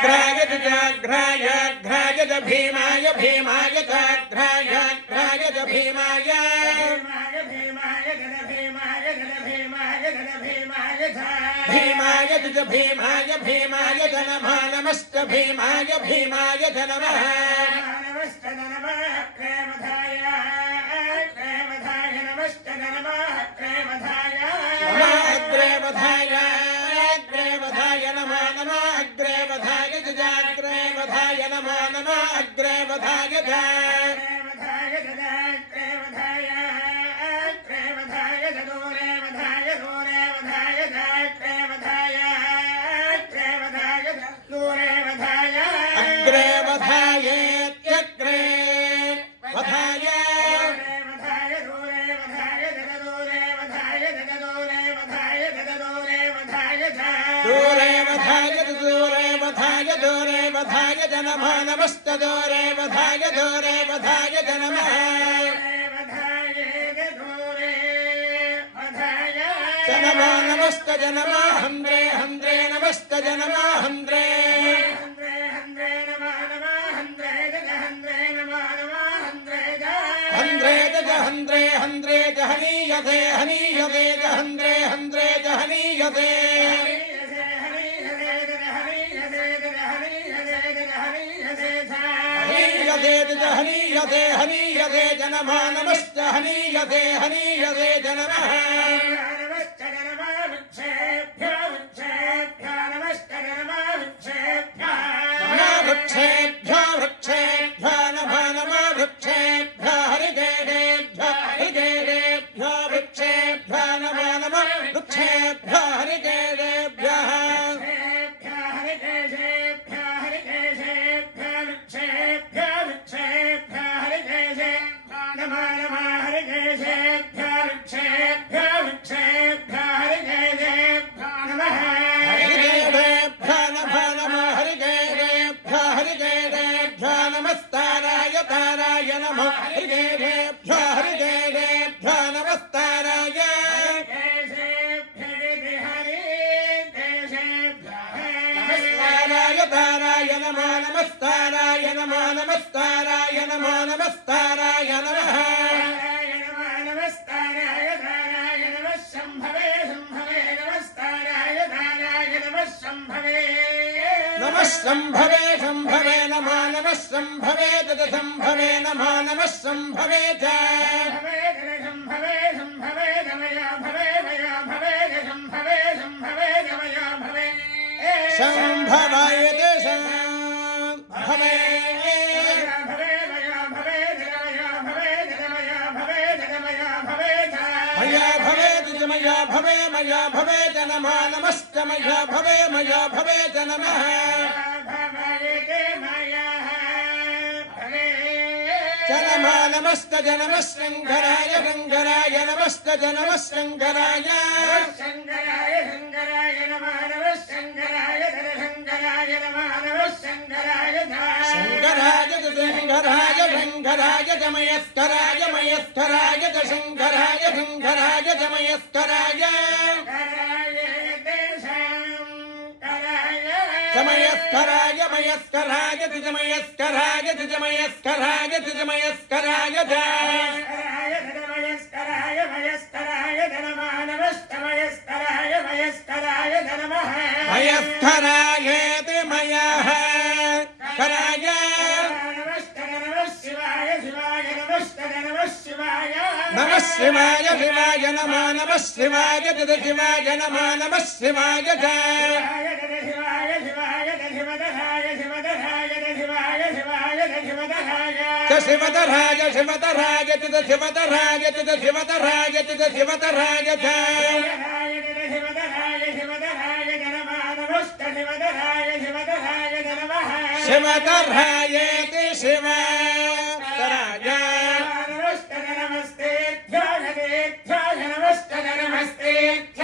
अग्राय जाग्राय अग्राय भीमाय भीमाय जाग्राय अग्राय भीमाय भीमाय भीमाय भीमाय नमः नमस्त भीमाय भीमाय नमः अग्रेवधाय अग्रेवधाय नमः नमः अग्रेवधाय जाग्रेवधाय नमः नमः अग्रेवधाय नमः नमस्त दोरे वधाय नमः नमः नमस्त नमः हंद्रे हंद्रे नमस्त नमः हंद्रे हंद्रे हंद्रे हंद्रे हनीयते हनीयते हंद्रे हंद्रे हनीयते हनीयते हनीयते नमः नमस्त हनीयते हनीयते नमः वृक्षेभ्यो वृक्षेभ्यो नमः नमः वृक्षेभ्यो हरिकेशेभ्यो हरिकेशेभ्यो वृक्षेभ्यो नमः नमः वृक्षेभ्यो हरिकेशेभ्यो संभवे संभवे नमः नमः संभवे तदसंभवे नमः नमः संभवे च संभवे संभवे नमया भवे मया भवे संभवे संभवे नमया भवे संभवायते संभवे भवे मया भवे मया भवे मया भवे मया भवे मया भवे मया भवे मया भवे नमः नमस्त मया भवे नमः नमः नमस्त नमः शंकराय शंकराय नमस्त नमः शंकराय शंकराय शंकराय नमः नमः शंकराय शंकराय नमः नमः शंकराय शंकराय शंकराय शंकराय मयस्कराय मयस्कराय शंकराय शंकराय मयस्कराय मयस्कराय मयस्कराय मयस्कराय मयस्कराय मयस्कराय मयस्कराय मयस्कराय नमः नमस्त मयस्कराय मयस्कराय नमः मयस्कराय मयः कराय नमस्त नमः शिवाय शिवाय नमस्त नमः शिवाय नमः शिवाय शिवाय नमः नमः शिवाय शिवाय नमः नमः शिवाय शिवतराज शिवतराज शिवतराज शिवतराज शिवतराज शिवतराय शिवतराज नमस्ते नमस्ते